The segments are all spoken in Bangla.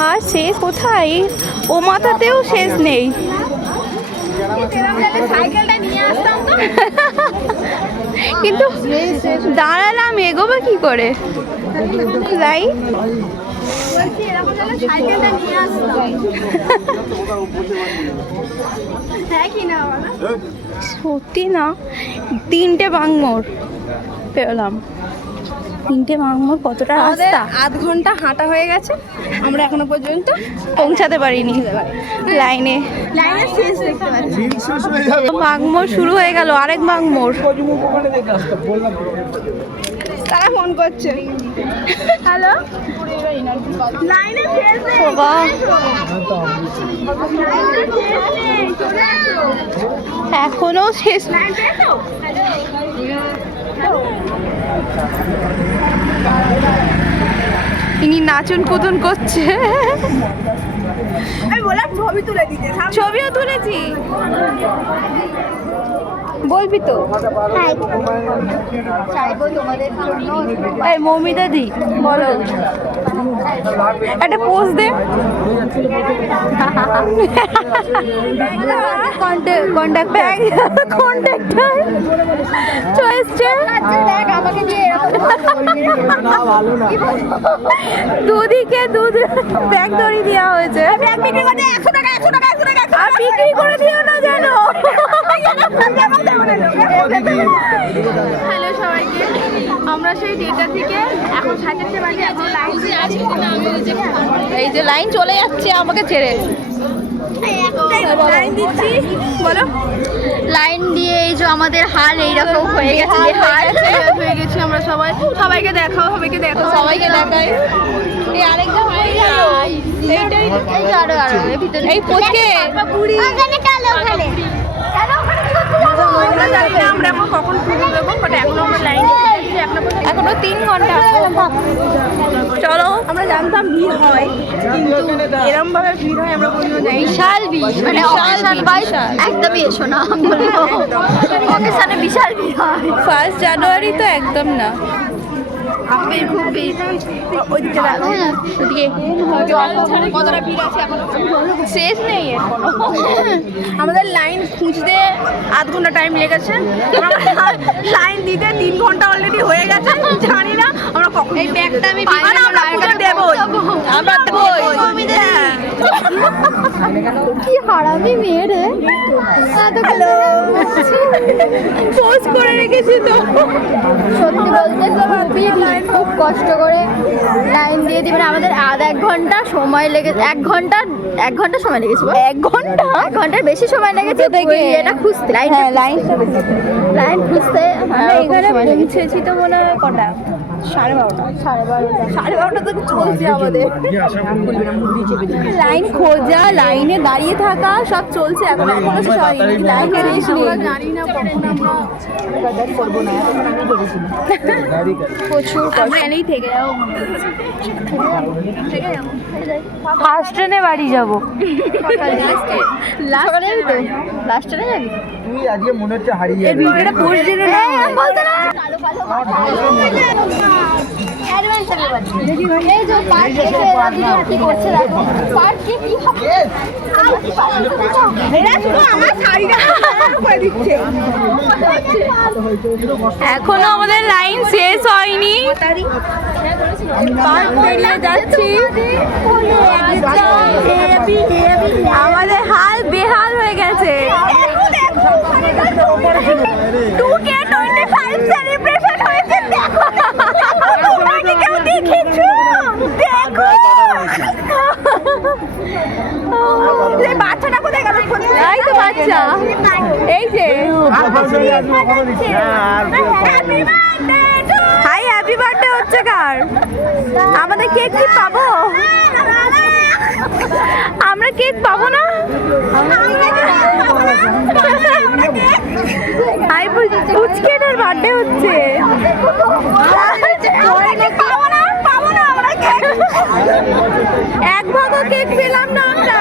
আর শেষ কোথায়? ও মাথাতেও শেষ নেই। কিন্তু দাঁড়ালাম, এগোবো কি করে? বলো? সত্যি না, তিনটে বাংমোর পেলাম। তিনটে বাংমোর কতটা রাস্তা? আধ ঘণ্টা হাঁটা হয়ে গেছে। আমরা এখনও পর্যন্ত পৌঁছাতে পারিনি। লাইনে। লাইনে শেষ দেখতে পাচ্ছি। শুরু হয়ে গেল আরেক বাংমোর তারা ফোন করছে। হ্যালো? লাইনে শেষ নেই। বাবা শেষ নেই ইনি নাচন কুদন করছে। আমি বললাম ছবি তুলে দিতে ছবিও তুলেছি। বলবি তো? চাইব তোমাদের জন্য। এই মৌমিতা দি বলো। একটা পোজ দে। এরকম দুদিকে দুধ ব্যাগ দেওয়া হয়েছে। বিক্রি করে দিও না যেন। হ্যালো সবাইকে। আমরা সেই ডেটা থেকে এখন চারটে বাজে এখন লাইন আছি এই যে লাইন চলে যাচ্ছে আমাকে ছেড়ে। বলো। লাইন দিয়ে এই যে আমাদের হাল এইরকম হয়ে গেছে হাল হয়ে গেছি আমরা সবাই। সবাইকে দেখাও সবাইকে দেখো সবাইকে দেখাই। আরেকটা হয়ে গেল। এইটাই এই যে আরও আরও ভিতরে। এই পোচকে আমরা জানি না আমরা এখন কখন পুরো দেবো বাট এখন আমরা লাইনে এখনও তিন ঘণ্টা চলো। আমরা জানতাম ভিড় হয় কিন্তু এরম ভাবে ভিড় হয় আমরা কোনোদিনও যাই বিশাল বিষ মানে অকেশন বাইশ একদমই এসো না বলব অকেশনে বিশাল ভিড় হয়। ফার্স্ট জানুয়ারি তো একদম না। ভিড় খুব ওইদিকে ওদিকে কতটা ভিড় আছে এখনও? শেষ নেই আমাদের লাইন খুঁজতে আধ ঘণ্টা টাইম লেগেছে। লাইন দিতে তিন ঘণ্টা অলরেডি হয়ে গেছে জানি না আমরা কখন এই ব্যাগটা আমি আমরা পুজো দেবো আমরা হ্যাঁ। কি হারামি মেয়ে রে। হ্যালো পোস্ট করে রেখেছি তো। সত্যি বলতে খুবই খুব কষ্ট করে লাইন দিয়ে দিবেন আমাদের আধ এক ঘণ্টা সময় লেগে এক ঘণ্টা এক ঘণ্টা সময় লেগেছে এক ঘণ্টা? এক ঘণ্টার বেশি সময় লেগেছে? এটা খুঁজতে। লাইন হ্যাঁ লাইনটা লাইন খুঁজতে। আমরা হ্যাঁ, এখানে পৌঁছেছি তো মনে হয় কটা? সাড়ে বারোটা। সাড়ে বারোটা। সাড়ে বারোটা তো চলছে আমাদের। লাইন খোঁজা লাইনে দাঁড়িয়ে থাকা সব চলছে। এখন এখনও শেষ হয়নি লাইনে রেস নেই জানি না কখন আমরা প্রচুর আমরা এনেই থেকে যাব। ফার্স্ট ট্রেনে বাড়ি যাব। যাবি তো লাস্টে যাবি তুই আজকে মনে হচ্ছে হারিয়ে ভিডিওটা পোস্ট জেনে না বলতে না। এখনও আমাদের লাইন শেষ হয়নি। যাচ্ছি। আমাদের হাল বেহাল হয়ে গেছে। Two K twenty five celebration হয়েছে, দেখো তোমরা কি কেউ দেখেছ দেখো এই বাচ্চাটা কোথায় গেল? এই তো বাচ্চা। এই যে। হাই হ্যাপি বার্থডে হচ্ছে কার? আমাদের কেক কি পাবো? আমরা কেক পাবো না? পুচকেটার বার্থডে হচ্ছে। এক ভাগও কেক পেলাম না আমরা।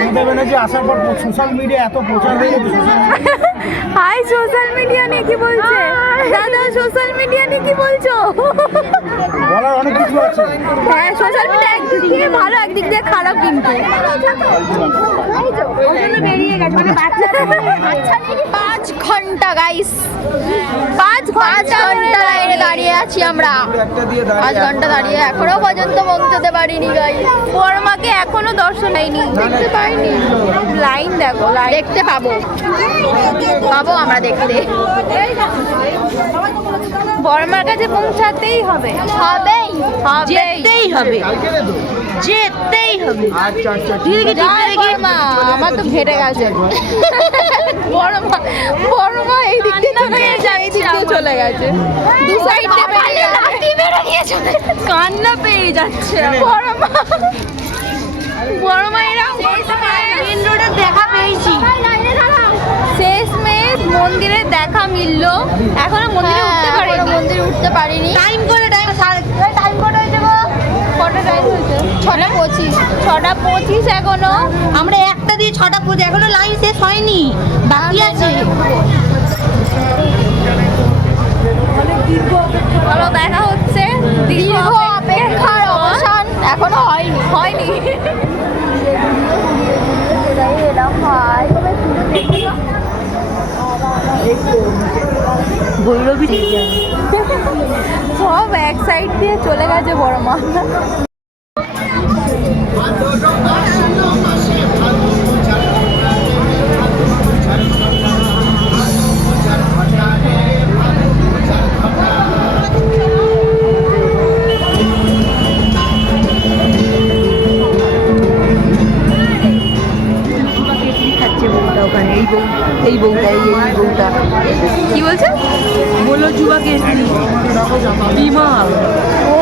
মমতা ব্যানার্জি আসার পর সোশ্যাল মিডিয়া এত প্রচার হয়ে গেছে। হাই সোশ্যাল মিডিয়া নিয়ে কি বলছে? দাদা সোশ্যাল মিডিয়া নিয়ে কি বলছো? বলার অনেক কিছু আছে। হ্যাঁ সোশ্যাল মিডিয়া একদিক দিয়ে ভালো একদিক দিয়ে খারাপ কিন্তু। মানে বাচ্চা পাঁচ ঘণ্টা গাইস পাঁচ পাঁচ ঘণ্টা লাইনে দাঁড়িয়ে আছি আমরা। পাঁচ ঘণ্টা দাঁড়িয়ে এখনও পর্যন্ত পৌঁছতে পারিনি গাইস বড়মাকে এখনও দর্শন হয়নি। দেখতে পাইনি। লাইন দেখো লাইন দেখতে পাবো। পাবো আমরা দেখতে। বড়মার কাছে পৌঁছাতেই হবে। হবেই যেতেই হবে। যেতেই হবে। আচ্ছা আচ্ছা বড়মা, আমার তো ঘেটে গেছে। বড়মা বড়মা এই দিক দিয়ে চলে গেছে এই দিক দিয়ে চলে গেছে। দু সাইড কান্না পেয়ে যাচ্ছে বড়মা বড়মা এরকম মেন রোডে দেখা পেয়েছি। মন্দিরে দেখা মিললো। এখনও মন্দিরে উঠতে হ্যাঁ, পারিনি। মন্দিরে উঠতে পারিনি। টাইম করে টাইম টাইম কটা হয়েছে গো? কটা টাইম হয়েছে? ছটা পঁচিশ। ছটা পঁচিশ এখনও। আমরা একটা দিয়ে ছটা পুজো এখনও লাইন শেষ হয়নি। বাকি আছে। চলো দেখা হচ্ছে। দীর্ঘ অপেক্ষার অবসান। এখনও হয়নি। হয়নি। এলাম ভাই সব এক সাইড দিয়ে চলে গেছে বড় মা। বউ এই বউটা এই এই বউটা। কি বলছে বলল যুবা কেসরি বিমাল ও।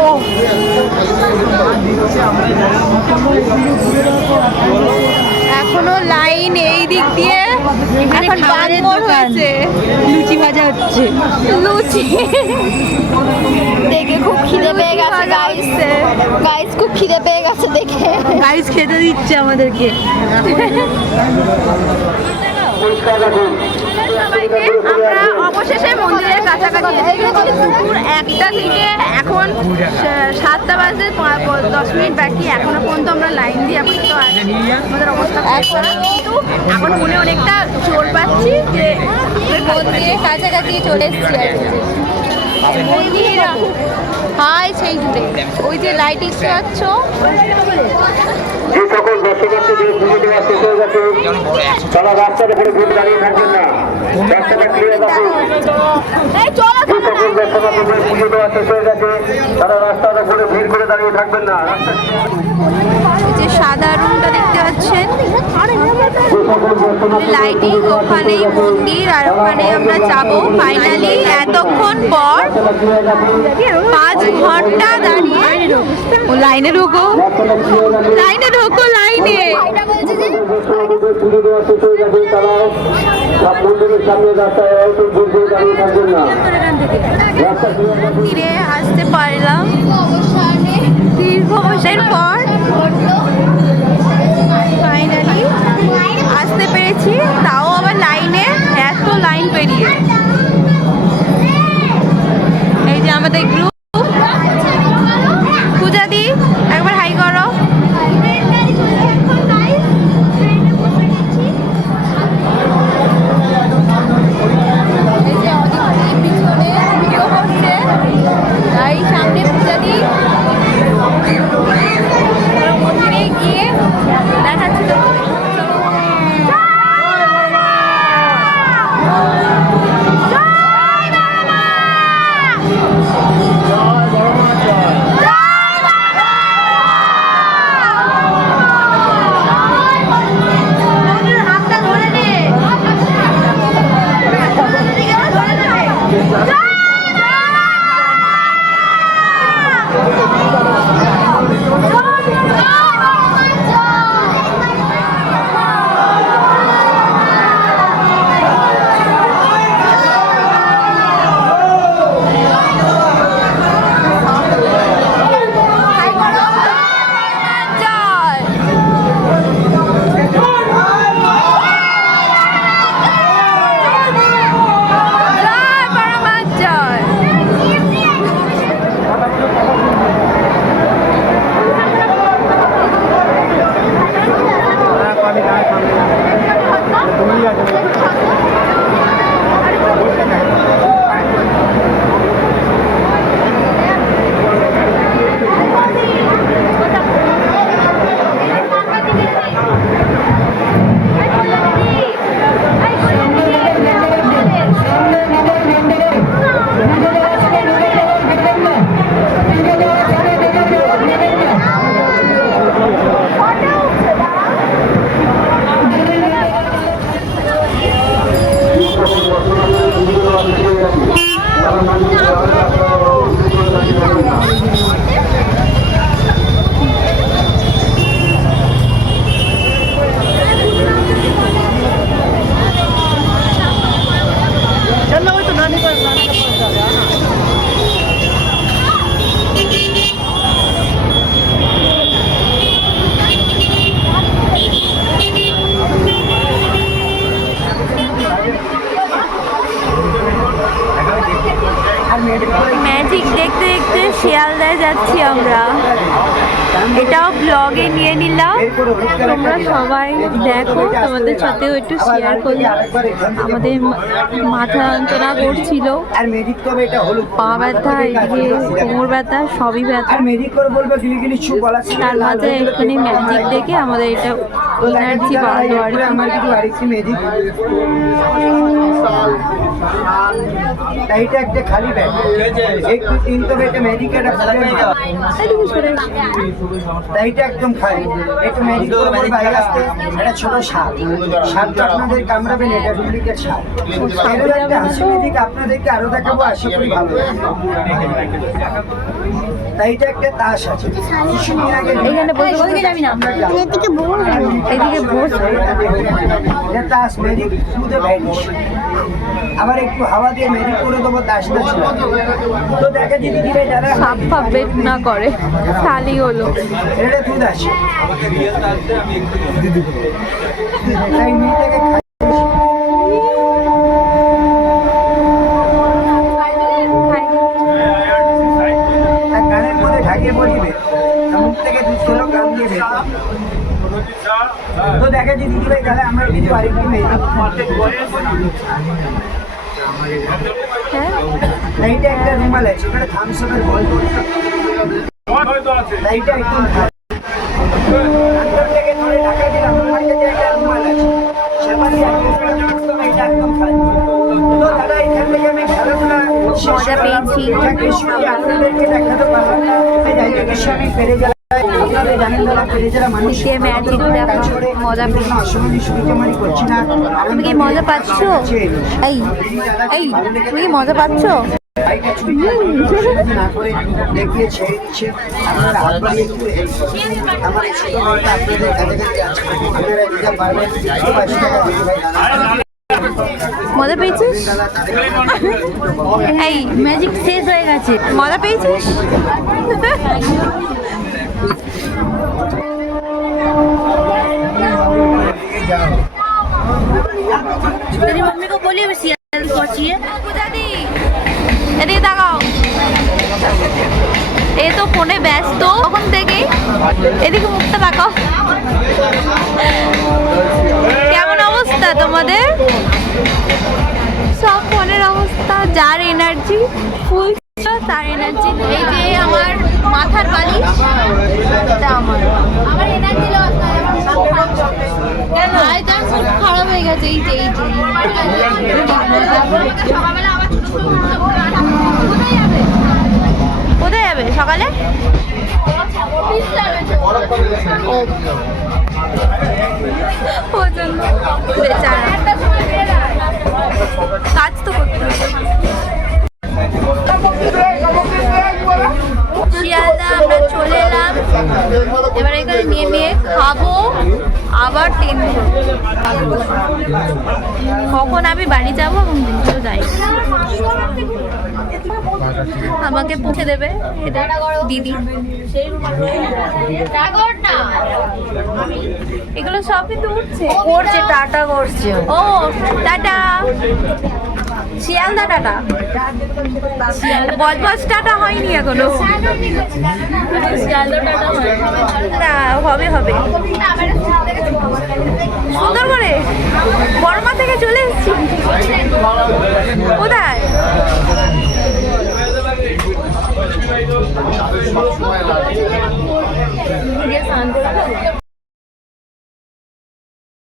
এখনও লাইন এই দিক দিয়ে এখন দোকান। হয়েছে। লুচি ভাজা হচ্ছে। লুচি। দেখে খুব খিদে পেয়ে গেছে গাইস গাইস খুব খিদে পেয়ে গেছে দেখে। গাইস খেতে দিচ্ছে আমাদেরকে। সবাইকে আমরা অবশেষে মন্দিরের কাছাকাছি এসে গেছি দুপুর একটা থেকে এখন সাতটা বাজে দশ মিনিট বাকি। এখনও পর্যন্ত আমরা লাইন দিয়ে আপাতত আছি আমাদের অবস্থা কিন্তু এখন মনে অনেকটা জোর পাচ্ছি যে মন্দিরের কাছাকাছি চলে এসেছি মন্দির হাই সেই দূরে। ওই যে লাইটিং পাচ্ছ যে সকল দর্শনার্থীদের পুজো দেওয়া শেষ হয়ে গেছে তারা রাস্তার উপরে ভিড় দাঁড়িয়ে থাকবেন না। রাস্তাটা ক্লিয়ার রাখুন সকল দর্শনার্থীদের পুজো দেওয়া শেষ হয়ে গেছে। তারা রাস্তার উপরে ভিড় করে দাঁড়িয়ে থাকবেন না। যে সাদা রুমটা দেখতে পাচ্ছেন। লাইটিং ওখানেই মন্দির আর ওখানে আমরা যাব ফাইনালি এতক্ষণ পর পাঁচ ঘণ্টা দাঁড়িয়ে লাইনে ঢোকো। লাইনে ঢোকো লাইনে। সব মন্দিরের সামনে রাস্তায় হয়তো ভিড় করে দাঁড়িয়ে থাকবেন না। রাস্তা ক্লিয়ার রাখুন মন্দিরে। আসতে পারলাম। দীর্ঘ পর ফাইনালি আসতে পেরেছি তাও আবার লাইনে এত লাইন পেরিয়ে। এই যে আমাদের গ্রুপ ¡Vamos! ¡Vamos! তোমরা সবাই দেখো তোমাদের সাথেও একটু শেয়ার করলাম আমাদের মাথা যন্ত্রণা করছিল। আর মেডিক করবে এটা হলুদ পা ব্যথা এদিকে কোমর ব্যথা সবই ব্যথা। আর মেডিক করে বলবে গিলি গিলি ছু বলা তার মাঝে এখানে ম্যাজিক দেখে আমাদের এটা এনার্জি বাড়লো আর কি আমার কিছু আরেকটি মেডিক এইটা একটা খালি ব্যাগ একটু তিন তবে এটা মেডিক। এইটা একদম খালি একটু মেডিক আসতে এটা ছোট সাপ। সাপটা আপনাদের কামড়াবেন এটা ডুপ্লিকেট সাপ। এরকম একটা হাসি মেডিক আপনাদেরকে আরও দেখাবো আশা করি ভালো তাই এটা একটা তাস আছে। এখানে বসে বসে যাবি না। এদিকে বল। এদিকে বস এটা তাস মেডিক টু দ্য ভ্যানিশ আবার একটু হাওয়া দিয়ে মেডিক করে দেবো দাস তো দেখা দিদি ধীরে যারা সাপ ফাপ বেট না করে খালি হলো। এটা তাই মেয়েটাকে খাই- আছে। ওখানে থামসবের বল এইটা একদম থেকে ধরে ঢাকা দিলাম আমার কাছে একটা রুমাল আছে সেবারই একদম এইটা একদম খারাপ তো দাদা এখান থেকে আমি খেলাধুলা মজা পেয়েছি। আপনাদেরকে দেখাতে পারলাম এই জায়গা আমি পেরে গেলাম আপনাদের জানেন দাদা পেরে যারা মানুষ দিয়ে ম্যাজিক দেখা মজা পেয়েছি। অসমানি সুবিধামানি করছি না। তুমি কি মজা পাচ্ছ? এই এই তুমি কি মজা পাচ্ছ? বাইকটা চুরি না করে দেখিয়ে ছেড়ে দিচ্ছে আপনারা হাত বাড়িয়ে একটু help করুন। আমার এই ছোট ভাইটা আপনাদের কাছাকাছি আছে আপনারা দিতে পারবেন একটু পাঁচশো টাকা দিতে ভাই মজা পেয়েছিস এই ম্যাজিক শেষ হয়ে গেছে মজা পেয়েছিস तेरी मम्मी को बोलिए मैं सियाल पहुंची है এদিকে তাকাও এ তো ফোনে ব্যস্ত তখন থেকেই এদিকে মুখটা তাকাও কেমন অবস্থা তোমাদের সব ফোনের অবস্থা যার এনার্জি ফুল তার এনার্জি এই যে আমার মাথার বালি এটা আমার আমার এনার্জি লস কেন খারাপ হয়ে গেছে এই যে এই যে সকালবেলা কোথায় যাবে? সকালে? কাজ তো করতে শিয়ালদা আমরা চলে এলাম। এবার এখানে নেমে খাব। আবার ট্রেন কখন আমি বাড়ি যাব এবং দিনগুলো যাই? আমাকে পৌঁছে দেবে এদের দিদি। এগুলো সবই তো উঠছে। করছে টাটা করছে। ও tata. Sealdah tata? Budge Budge tata হয়নি এখনও। না হবে হবে। সুন্দর করে বর্মা থেকে চলে এসছি। কোথায়?